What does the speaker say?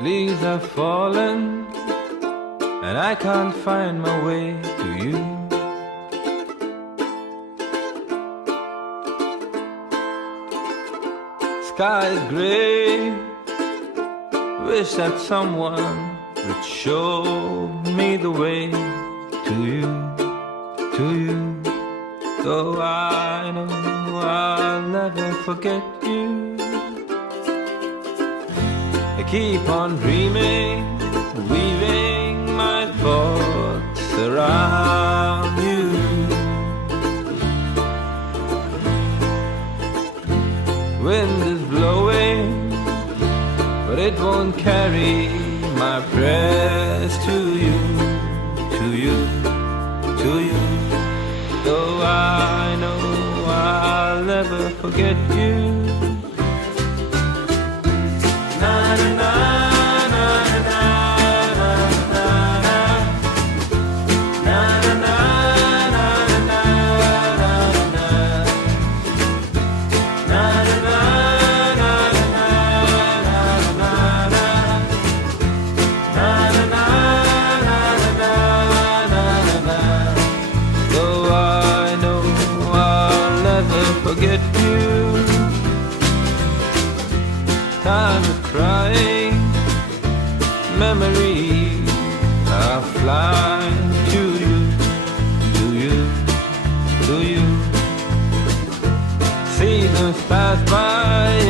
Leaves have fallen, and I can't find my way to you. Sky is gray, wish that someone would show me the way to you, to you. Though I know I'll never forget you, I keep on dreaming, weaving my thoughts around you. Wind is blowing, but it won't carry my prayers to you, to you, to you. Though I know I'll never forget you. Na na na na na na na na na na forget you. Time is crying, memories are flying to you, to you, to you. Seasons pass by